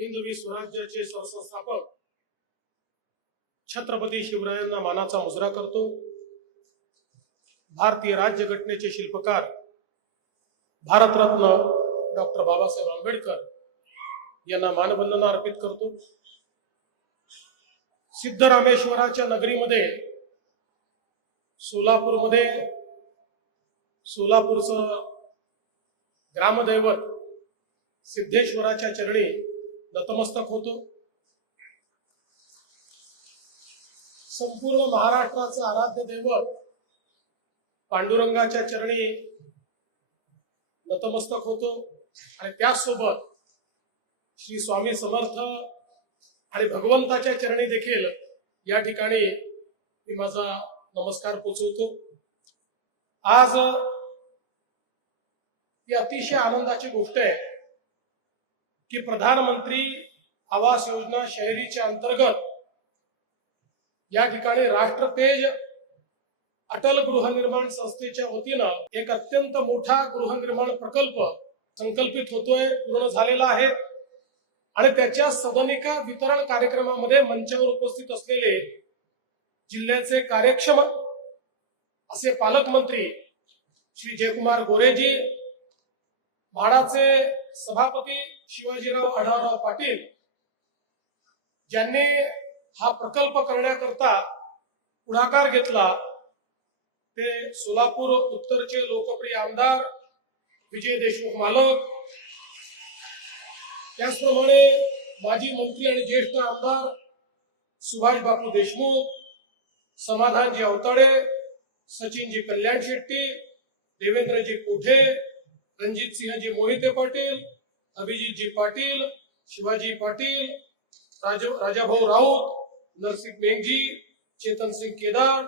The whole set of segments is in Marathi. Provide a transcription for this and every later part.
हिंदवी स्वराज्याचे संस्थापक छत्रपती शिवरायांना मानाचा मुजरा करतो भारतीय राज्यघटनेचे शिल्पकार भारतरत्न डॉक्टर बाबासाहेब आंबेडकर यांना मानवंदना अर्पित करतो सिद्धरामेश्वराच्या नगरीमध्ये सोलापूरमध्ये सोलापूरचं ग्रामदैवत सिद्धेश्वराच्या चरणी नतमस्तक होतो संपूर्ण महाराष्ट्राचं आराध्य दैवत पांडुरंगाच्या चरणी नतमस्तक होतो आणि त्याचसोबत श्री स्वामी समर्थ आणि भगवंताच्या चरणी देखील या ठिकाणी मी माझा नमस्कार पोचवतो आज ही अतिशय आनंदाची गोष्ट आहे की प्रधानमंत्री आवास योजना शहरीच्या अंतर्गत या ठिकाणी राष्ट्रतेज अटल गृहनिर्माण संस्थेच्या वतीनं एक अत्यंत मोठा गृहनिर्माण प्रकल्प संकल्पित होतोय पूर्ण झालेला आहे आणि त्याच्या सदनिका वितरण कार्यक्रमामध्ये मंचावर उपस्थित असलेले जिल्ह्याचे कार्यक्षम असे पालकमंत्री श्री जयकुमार गोरेजी म्हाडाचे सभापती शिवाजीराव आढावराव पाटील ज्यांनी हा प्रकल्प करण्याकरता पुढाकार घेतला ते सोलापूर उत्तरचे लोकप्रिय आमदार विजय देशमुख मालक त्याचप्रमाणे माजी मंत्री आणि ज्येष्ठ आमदार सुभाष बापू देशमुख समाधानजी अवताडे सचिनजी कल्याण शेट्टी देवेंद्रजी कोठे रणजित सिंहजी मोहिते पाटील अभिजितजी पाटील शिवाजी पाटील राजाभाऊ राऊत नरसिंग मेघजी चेतन सिंग केदार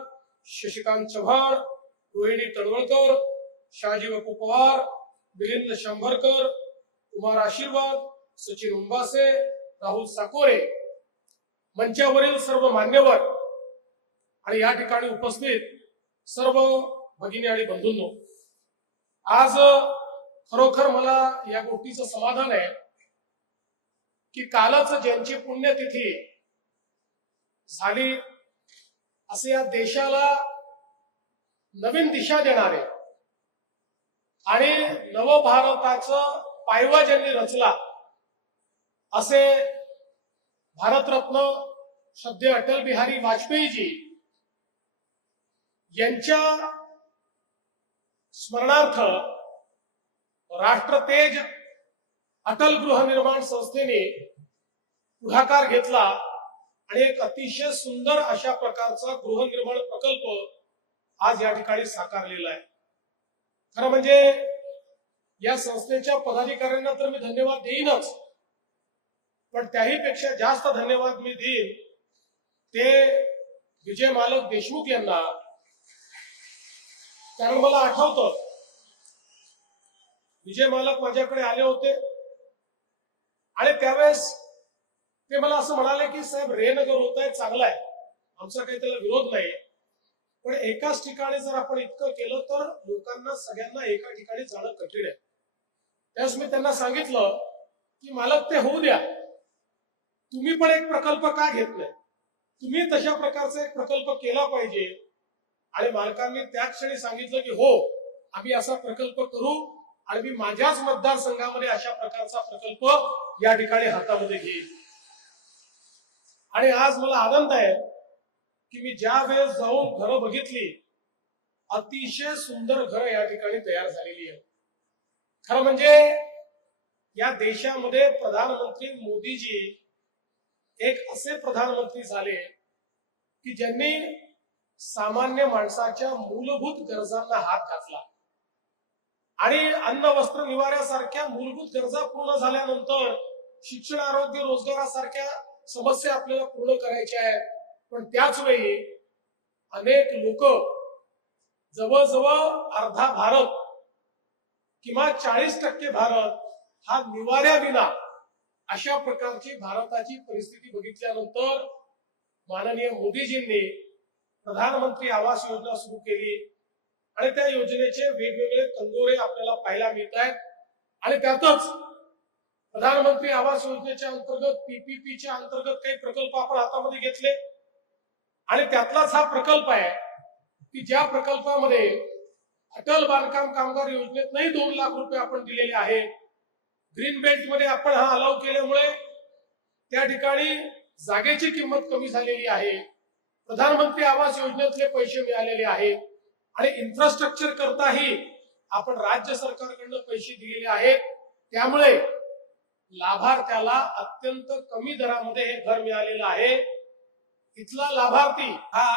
शशिकांत चव्हाण रोहिणी तळवळकर शहाजी बापू पवार मिलिंद शंभरकर कुमार आशीर्वाद सचिन उंबासे राहुल साकोरे मंचावरील सर्व मान्यवर आणि या ठिकाणी उपस्थित सर्व भगिनी आणि बंधूंनो आज खरोखर मला या गोष्टीचं समाधान आहे की कालच ज्यांची पुण्यतिथी झाली असे या देशाला नवीन दिशा देणारे आणि भारताच पायवा ज्यांनी रचला असे भारतरत्न श्रद्धे अटल बिहारी वाजपेयीजी यांच्या स्मरणार्थ राष्ट्र तेज अटल गृहनिर्माण संस्थेने पुढाकार घेतला आणि एक अतिशय सुंदर अशा प्रकारचा गृहनिर्माण प्रकल्प आज या ठिकाणी साकारलेला आहे खरं म्हणजे या संस्थेच्या पदाधिकाऱ्यांना तर मी धन्यवाद देईनच पण त्याही पेक्षा जास्त धन्यवाद मी देईन ते विजय मालक देशमुख यांना कारण मला आठवतं विजय मालक माझ्याकडे आले होते आणि त्यावेळेस ते मला असं म्हणाले की साहेब रेनगर होत आहे चांगला आहे आमचा काही त्याला विरोध नाही पण एकाच ठिकाणी जर आपण इतकं केलं तर लोकांना सगळ्यांना एका ठिकाणी जाणं कठीण आहे त्यास मी त्यांना सांगितलं की मालक ते होऊ द्या तुम्ही पण एक प्रकल्प का घेत नाही तुम्ही तशा प्रकारचा एक प्रकल्प केला पाहिजे आणि मालकांनी त्या क्षणी सांगितलं की हो आम्ही असा प्रकल्प करू आणि मी माझ्याच मतदारसंघामध्ये अशा प्रकारचा प्रकल्प या ठिकाणी हातामध्ये घेईल आणि आज मला आनंद आहे की मी ज्या वेळेस जाऊन घरं बघितली अतिशय सुंदर घर या ठिकाणी तयार झालेली आहे खरं म्हणजे या देशामध्ये प्रधानमंत्री मोदीजी एक असे प्रधानमंत्री झाले की ज्यांनी सामान्य माणसाच्या मूलभूत गरजांना हात घातला आणि अन्न वस्त्र निवाऱ्यासारख्या मूलभूत गरजा पूर्ण झाल्यानंतर शिक्षण आरोग्य रोजगारासारख्या समस्या आपल्याला पूर्ण करायच्या आहेत पण त्याच वेळी अनेक लोक जवळजवळ अर्धा भारत किंवा चाळीस टक्के भारत हा विना अशा प्रकारची भारताची परिस्थिती बघितल्यानंतर माननीय मोदीजींनी प्रधानमंत्री आवास योजना सुरू केली आणि त्या योजनेचे वेगवेगळे कंगोरे आपल्याला पाहायला मिळत आहेत आणि त्यातच प्रधानमंत्री आवास योजनेच्या अंतर्गत पीपीपीच्या अंतर्गत काही प्रकल्प आपण हातामध्ये घेतले आणि त्यातलाच हा प्रकल्प आहे की ज्या प्रकल्पामध्ये अटल बांधकाम कामगार योजनेत नाही दोन लाख रुपये आपण दिलेले आहे ग्रीन बेल्ट मध्ये आपण हा अलाव केल्यामुळे त्या ठिकाणी जागेची किंमत कमी झालेली आहे प्रधानमंत्री आवास योजनेतले पैसे मिळालेले आहेत आणि इन्फ्रास्ट्रक्चर करताही आपण राज्य सरकारकडनं पैसे दिलेले आहेत त्यामुळे लाभार्थ्याला अत्यंत कमी दरामध्ये हे घर मिळालेलं आहे इथला लाभार्थी हा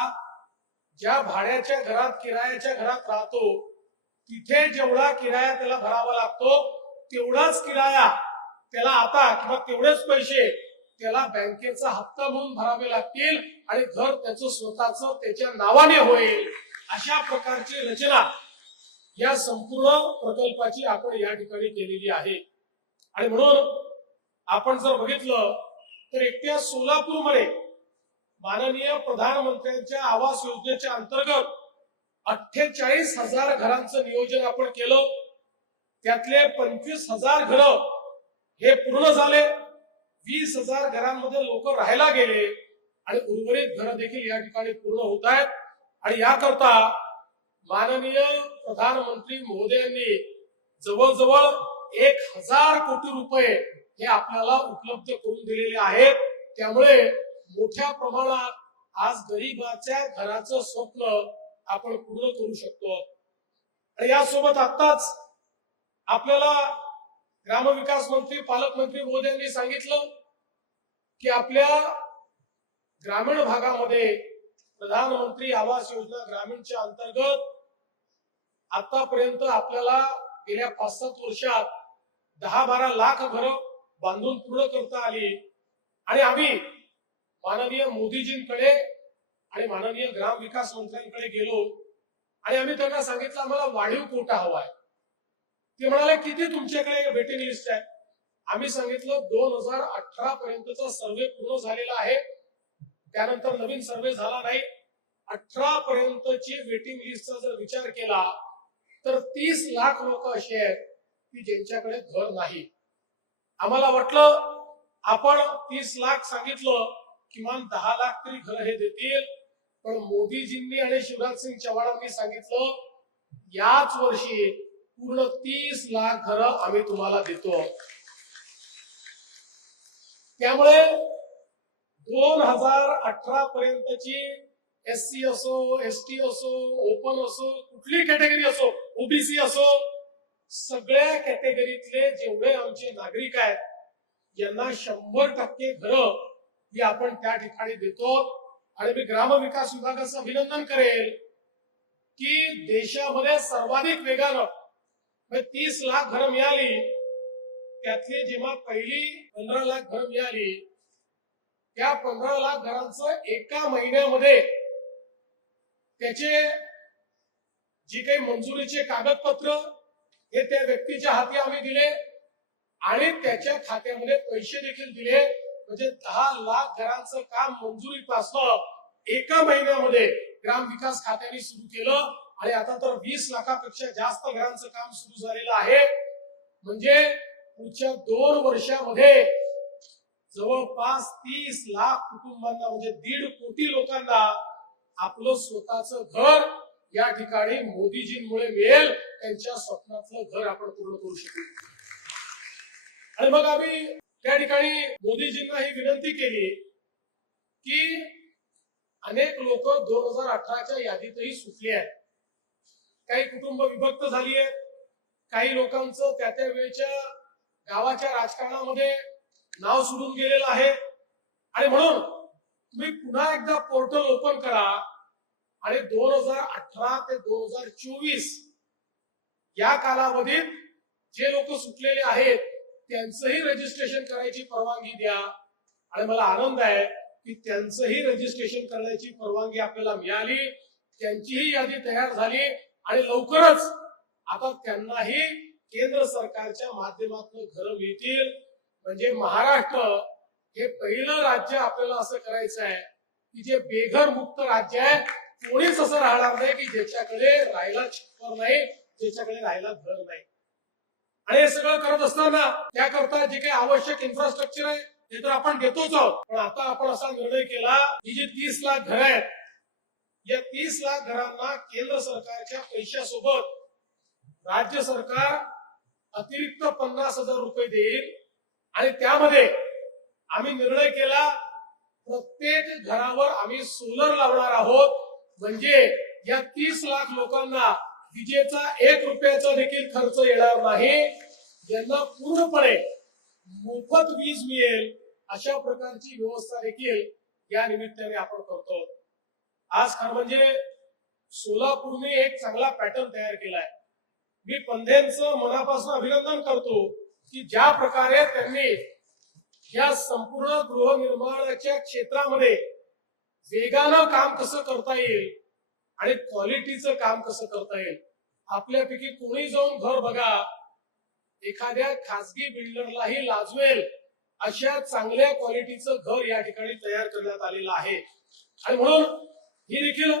ज्या भाड्याच्या घरात किरायाच्या घरात राहतो तिथे जेवढा किराया त्याला भरावा लागतो तेवढाच किराया त्याला आता किंवा तेवढेच पैसे त्याला बँकेचा हप्ता म्हणून भरावे लागतील आणि घर त्याचं स्वतःच त्याच्या नावाने होईल अशा प्रकारची रचना या संपूर्ण प्रकल्पाची आपण या ठिकाणी केलेली आहे आणि म्हणून आपण जर बघितलं तर एकट्या मध्ये माननीय प्रधानमंत्र्यांच्या आवास योजनेच्या अंतर्गत अठ्ठेचाळीस हजार घरांचं नियोजन आपण केलं त्यातले पंचवीस हजार घर हे पूर्ण झाले वीस हजार घरांमध्ये लोक राहायला गेले आणि उर्वरित घरं देखील या ठिकाणी पूर्ण होत आहेत आणि याकरता माननीय प्रधानमंत्री मोदयांनी जवळजवळ एक हजार कोटी रुपये हे आपल्याला उपलब्ध करून दिलेले आहेत त्यामुळे मोठ्या प्रमाणात आज गरीबाच्या घराचं स्वप्न आपण पूर्ण करू शकतो आणि यासोबत आताच आपल्याला ग्रामविकास मंत्री पालकमंत्री मोदी यांनी सांगितलं की आपल्या ग्रामीण भागामध्ये प्रधानमंत्री आवास योजना ग्रामीणच्या अंतर्गत आतापर्यंत आपल्याला गेल्या पाच सात वर्षात दहा बारा लाख घरं बांधून पूर्ण करता आली आणि आम्ही माननीय मोदीजींकडे आणि माननीय ग्राम विकास मंत्र्यांकडे गेलो आणि आम्ही त्यांना सांगितलं आम्हाला वाढीव कोटा हवा आहे ते म्हणाले किती तुमच्याकडे वेटिंग लिस्ट आहे आम्ही सांगितलं दोन हजार अठरा पर्यंतचा सर्वे पूर्ण झालेला आहे त्यानंतर नवीन सर्वे झाला नाही अठरा पर्यंतची वेटिंग लिस्टचा जर विचार केला तर तीस लाख लोक असे आहेत की ज्यांच्याकडे घर नाही आम्हाला वाटलं आपण तीस लाख सांगितलं किमान दहा लाख तरी घर हे देतील पण मोदीजींनी आणि शिवराज सिंग चव्हाणांनी सांगितलं याच वर्षी पूर्ण तीस लाख घर आम्ही तुम्हाला देतो त्यामुळे दोन हजार अठरा पर्यंतची एस सी असो एस टी असो ओपन असो कुठली कॅटेगरी असो ओबीसी असो सगळ्या कॅटेगरीतले जेवढे आमचे नागरिक आहेत यांना शंभर टक्के घर ही आपण त्या ठिकाणी देतो आणि मी ग्रामविकास विभागाचं अभिनंदन करेल की देशामध्ये सर्वाधिक वेगानं म्हणजे तीस लाख घरं मिळाली त्यातली जेव्हा पहिली पंधरा लाख घरं मिळाली त्या पंधरा लाख घरांचं एका महिन्यामध्ये त्याचे जी काही मंजुरीचे कागदपत्र हे त्या व्यक्तीच्या हाती आम्ही दिले आणि त्याच्या खात्यामध्ये पैसे देखील दिले म्हणजे दहा लाख घरांचं काम मंजुरीपासून एका महिन्यामध्ये ग्राम विकास खात्याने सुरू केलं आणि आता तर वीस लाखापेक्षा जास्त घरांचं काम सुरू झालेलं आहे म्हणजे पुढच्या दोन वर्षामध्ये जवळपास तीस लाख कुटुंबांना म्हणजे दीड कोटी लोकांना आपलं स्वतःच घर या ठिकाणी मोदीजींमुळे मिळेल त्यांच्या स्वप्नातलं घर आपण पूर्ण करू शकू आणि मग आम्ही त्या ठिकाणी मोदीजींना ही विनंती केली की अनेक लोक दोन हजार अठराच्या यादीतही सुटले आहेत काही कुटुंब विभक्त झाली आहेत काही लोकांचं त्या त्या वेळेच्या गावाच्या राजकारणामध्ये नाव सोडून गेलेलं आहे आणि म्हणून तुम्ही पुन्हा एकदा पोर्टल ओपन करा आणि दोन हजार अठरा ते दोन हजार चोवीस या कालावधीत जे लोक सुटलेले आहेत त्यांचंही रजिस्ट्रेशन करायची परवानगी द्या आणि मला आनंद आहे की त्यांचंही रजिस्ट्रेशन करण्याची परवानगी आपल्याला मिळाली त्यांचीही यादी तयार झाली आणि लवकरच आता त्यांनाही केंद्र सरकारच्या माध्यमातून घर मिळतील म्हणजे महाराष्ट्र हे पहिलं राज्य आपल्याला असं करायचं आहे की जे बेघर मुक्त राज्य आहे कोणीच असं राहणार नाही की ज्याच्याकडे राहायला छप्पर नाही ज्याच्याकडे राहायला घर नाही आणि हे सगळं करत असताना त्याकरता जे काही आवश्यक इन्फ्रास्ट्रक्चर आहे ते तर आपण देतोच आहोत पण आता आपण असा निर्णय केला की जे तीस लाख घर आहेत या तीस लाख घरांना केंद्र सरकारच्या पैशासोबत राज्य सरकार अतिरिक्त पन्नास हजार रुपये देईल आणि त्यामध्ये आम्ही निर्णय केला प्रत्येक घरावर आम्ही सोलर लावणार आहोत म्हणजे या तीस लाख लोकांना विजेचा एक रुपयाचा देखील खर्च येणार नाही ज्यांना पूर्णपणे मोफत वीज मिळेल अशा प्रकारची व्यवस्था देखील या निमित्ताने आपण करतो आज खरं म्हणजे सोलापूरने एक चांगला पॅटर्न तयार केलाय मी पंध्यांचं मनापासून अभिनंदन करतो की ज्या प्रकारे त्यांनी या संपूर्ण गृहनिर्माणाच्या क्षेत्रामध्ये वेगानं काम कसं करता येईल आणि क्वालिटीचं काम कसं करता येईल आपल्यापैकी कोणी जाऊन घर बघा एखाद्या खासगी बिल्डरलाही लाजवेल अशा चांगल्या क्वालिटीचं घर या ठिकाणी तयार करण्यात आलेलं आहे आणि म्हणून ही देखील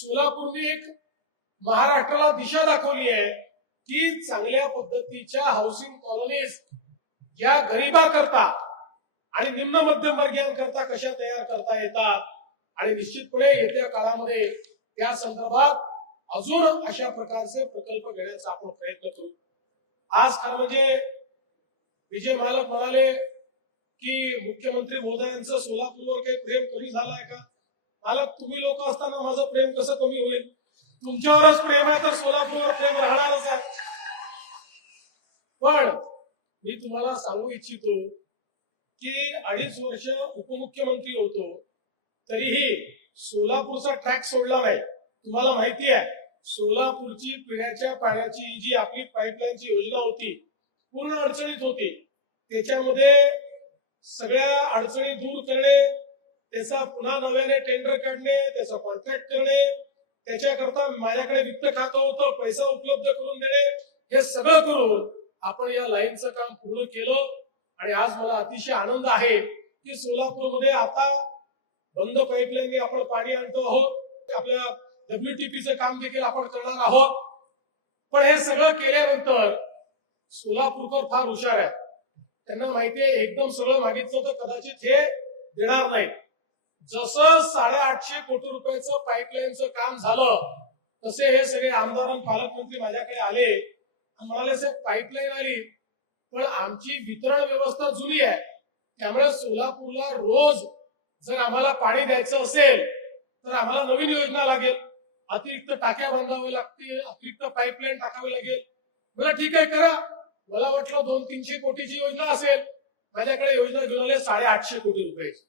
सोलापूरने एक महाराष्ट्राला दिशा दाखवली आहे की चांगल्या पद्धतीच्या हाऊसिंग कॉलनीज या करता आणि निम्न मध्यम वर्गीयांकरता कशा तयार करता येतात आणि निश्चितपणे येत्या काळामध्ये त्या संदर्भात अजून अशा प्रकारचे प्रकल्प घेण्याचा आपण प्रयत्न करू आज खरं म्हणजे विजय मालक म्हणाले की मुख्यमंत्री यांचं सोलापूरवर काही प्रेम कमी झालाय का मालक तुम्ही लोक असताना माझं प्रेम कसं कमी होईल तुमच्यावरच प्रेम आहे तर सोलापूरवर प्रेम राहणारच आहे पण मी तुम्हाला सांगू इच्छितो की अडीच वर्ष उपमुख्यमंत्री होतो तरीही सोलापूरचा ट्रॅक सोडला नाही तुम्हाला माहिती आहे सोलापूरची पिण्याच्या पाण्याची जी आपली पाईपलाईनची योजना होती पूर्ण अडचणीत होती त्याच्यामध्ये सगळ्या अडचणी दूर करणे त्याचा पुन्हा नव्याने टेंडर काढणे त्याचा कॉन्ट्रॅक्ट करणे त्याच्याकरता माझ्याकडे वित्त खातं होतं पैसा उपलब्ध करून देणे हे सगळं करून आपण या लाईनचं काम पूर्ण केलं आणि आज मला अतिशय आनंद आहे की सोलापूरमध्ये आता बंद पाईपलाईन आपण पाणी आणतो आहोत आपल्या डब्ल्यूटीपीचं काम देखील आपण करणार आहोत पण हे सगळं केल्यानंतर सोलापूरकर फार हुशार आहेत त्यांना माहिती आहे एकदम सगळं मागितलं तर कदाचित हे देणार नाही जसं साडेआठशे कोटी रुपयाचं पाईपलाईनचं काम झालं तसे हे सगळे आमदार आणि पालकमंत्री माझ्याकडे आले म्हणाले साहेब पाईपलाईन आली पण आमची वितरण व्यवस्था जुनी आहे त्यामुळे सोलापूरला रोज जर आम्हाला पाणी द्यायचं असेल तर आम्हाला नवीन योजना लागेल अतिरिक्त टाक्या बांधाव्या लागतील अतिरिक्त पाईपलाईन टाकावी लागेल बरं ठीक आहे करा मला वाटलं दोन तीनशे कोटीची योजना असेल माझ्याकडे योजना घेऊन आले साडेआठशे कोटी रुपयाची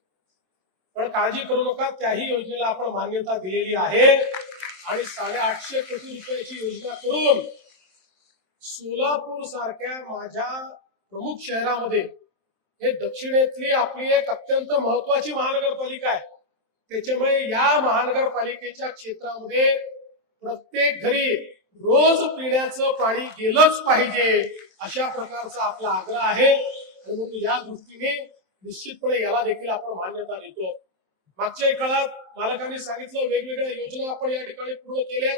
पण काळजी करू नका त्याही योजनेला आपण मान्यता दिलेली आहे आणि साडेआठशे कोटी रुपयाची योजना करून सोलापूर सारख्या माझ्या प्रमुख शहरामध्ये हे दक्षिणेतली आपली एक अत्यंत महत्वाची महानगरपालिका आहे त्याच्यामुळे या महानगरपालिकेच्या क्षेत्रामध्ये प्रत्येक घरी रोज पिण्याचं पाणी गेलंच पाहिजे अशा प्रकारचा आपला आग्रह आहे परंतु या दृष्टीने निश्चितपणे याला देखील आपण मान्यता देतो मागच्या काळात पालकांनी सांगितलं वेगवेगळ्या योजना आपण या ठिकाणी पूर्ण केल्या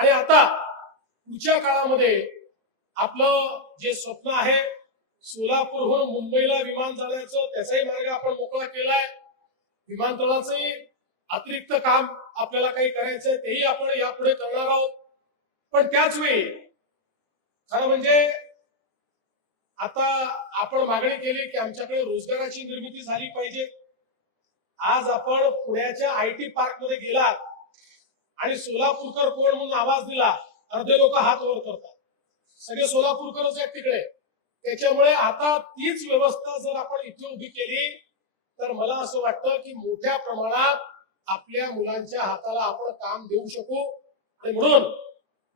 आणि आता पुढच्या काळामध्ये आपलं जे स्वप्न आहे सोलापूरहून मुंबईला विमान जाण्याचं त्याचाही मार्ग आपण मोकळा केलाय विमानतळाचंही अतिरिक्त काम आपल्याला काही करायचंय तेही आपण यापुढे करणार आहोत पण त्याच वेळी खरं म्हणजे आता आपण मागणी केली की आमच्याकडे रोजगाराची निर्मिती झाली पाहिजे आज आपण पुण्याच्या आय टी पार्क मध्ये गेलात आणि सोलापूरकर कोण म्हणून आवाज दिला अर्धे लोक हात वर करतात सगळे सोलापूरकरच आहेत तिकडे त्याच्यामुळे आता तीच व्यवस्था जर आपण इथे उभी केली तर मला असं वाटतं की मोठ्या प्रमाणात आपल्या मुलांच्या हाताला आपण काम देऊ शकू आणि म्हणून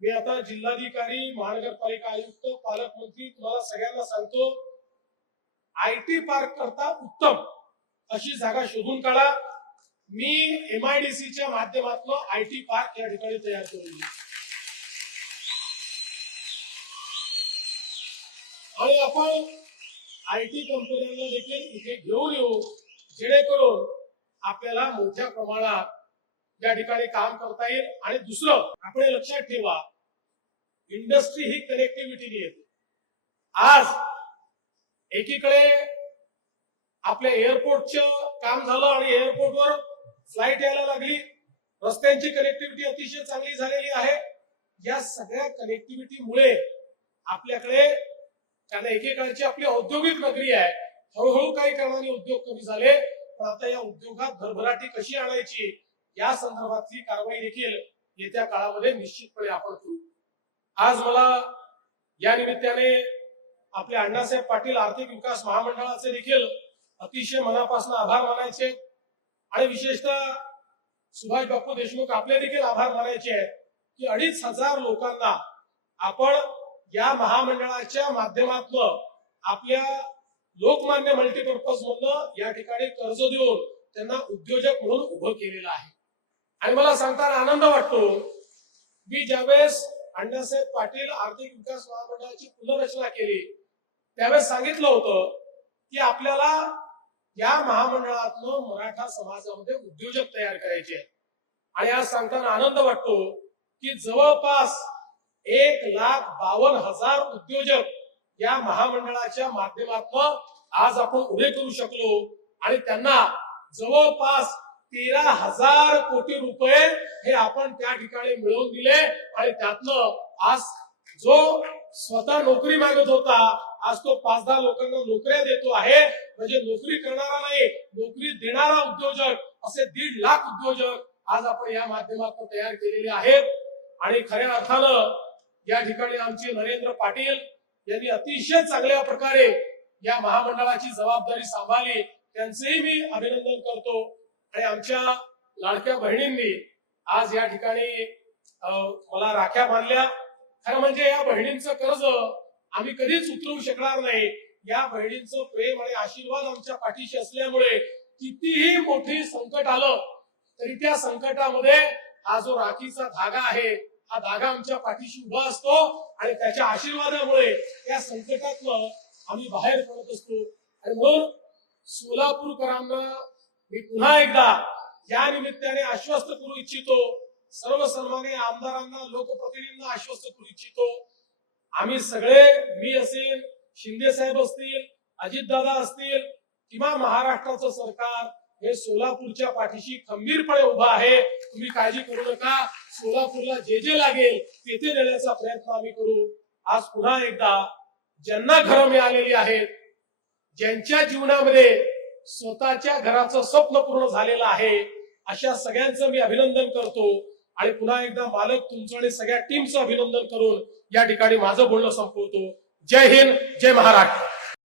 मी आता जिल्हाधिकारी महानगरपालिका आयुक्त पालकमंत्री तुम्हाला सगळ्यांना सांगतो आय टी पार्क करता उत्तम अशी जागा शोधून काढा मी सीच्या माध्यमातून आय टी पार्क या ठिकाणी तयार करून आणि आपण आय टी कंपन्यांना देखील इथे घेऊन येऊ जेणेकरून आपल्याला मोठ्या प्रमाणात या ठिकाणी काम करता येईल आणि दुसरं आपण लक्षात ठेवा इंडस्ट्री ही कनेक्टिव्हिटीने येते आज एकीकडे आपल्या एअरपोर्टचं काम झालं आणि एअरपोर्टवर फ्लाईट यायला लागली रस्त्यांची कनेक्टिव्हिटी अतिशय चांगली झालेली आहे या सगळ्या कनेक्टिव्हिटीमुळे आपल्याकडे त्यांना एकेकाळची आपली औद्योगिक नगरी आहे हळूहळू काही कारणाने उद्योग कमी झाले पण आता या उद्योगात भरभराटी कशी आणायची या संदर्भातली कारवाई देखील येत्या काळामध्ये निश्चितपणे आपण करू आज मला या निमित्ताने आपले अण्णासाहेब पाटील आर्थिक विकास महामंडळाचे देखील अतिशय मनापासून आभार मानायचे आणि विशेषतः सुभाष बापू देशमुख आपले देखील आभार मानायचे आहेत की अडीच हजार लोकांना आपण या महामंडळाच्या माध्यमातून आपल्या लोकमान्य मल्टीपर्पज मधनं या ठिकाणी कर्ज देऊन त्यांना उद्योजक म्हणून उभं केलेलं आहे आणि मला सांगताना आनंद वाटतो मी ज्यावेळेस अण्णासाहेब पाटील आर्थिक विकास महामंडळाची पुनर्रचना केली त्यावेळेस सांगितलं होतं की आपल्याला या महामंडळात मराठा समाजामध्ये उद्योजक तयार करायचे आणि आज सांगताना आनंद वाटतो की जवळपास एक लाख बावन हजार उद्योजक या महामंडळाच्या माध्यमातून आज आपण उभे करू शकलो आणि त्यांना जवळपास तेरा हजार कोटी रुपये हे आपण त्या ठिकाणी मिळवून दिले आणि त्यातनं आज जो स्वतः नोकरी मागत होता आज तो पाच दहा लोकांना नोकऱ्या देतो आहे म्हणजे नोकरी करणारा नाही नोकरी देणारा उद्योजक असे दीड लाख उद्योजक आज आपण या माध्यमातून तयार केलेले आहेत आणि खऱ्या अर्थानं या ठिकाणी आमचे नरेंद्र पाटील यांनी अतिशय चांगल्या प्रकारे या महामंडळाची जबाबदारी सांभाळली त्यांचेही मी अभिनंदन करतो आणि आमच्या लाडक्या बहिणींनी आज या ठिकाणी मला राख्या बांधल्या खरं म्हणजे या बहिणींचं कर्ज आम्ही कधीच उतरवू शकणार नाही या बहिणींचं प्रेम आणि आशीर्वाद आमच्या पाठीशी असल्यामुळे कितीही मोठी संकट आलं तरी त्या संकटामध्ये हा जो राखीचा धागा आहे हा धागा आमच्या पाठीशी उभा असतो आणि त्याच्या आशीर्वादामुळे या संकटातलं आम्ही बाहेर पडत असतो आणि मग सोलापूरकरांना मी पुन्हा एकदा या निमित्ताने आश्वस्त करू इच्छितो सर्व सन्माने आमदारांना लोकप्रतिनिधींना आश्वस्त करू इच्छितो आम्ही सगळे मी असेल शिंदे साहेब असतील अजितदादा असतील किंवा महाराष्ट्राचं सरकार हे सोलापूरच्या पाठीशी खंबीरपणे उभं आहे तुम्ही काळजी करू नका सोलापूरला जे जे लागेल तेथे देण्याचा प्रयत्न आम्ही करू आज पुन्हा एकदा ज्यांना घरं मिळालेली आहेत ज्यांच्या जीवनामध्ये स्वतःच्या घराचं स्वप्न पूर्ण झालेलं आहे अशा सगळ्यांचं मी अभिनंदन करतो आणि पुन्हा एकदा मालक तुमचं आणि सगळ्या टीमचं अभिनंदन करून या ठिकाणी माझं बोलणं संपवतो जय हिंद जय महाराष्ट्र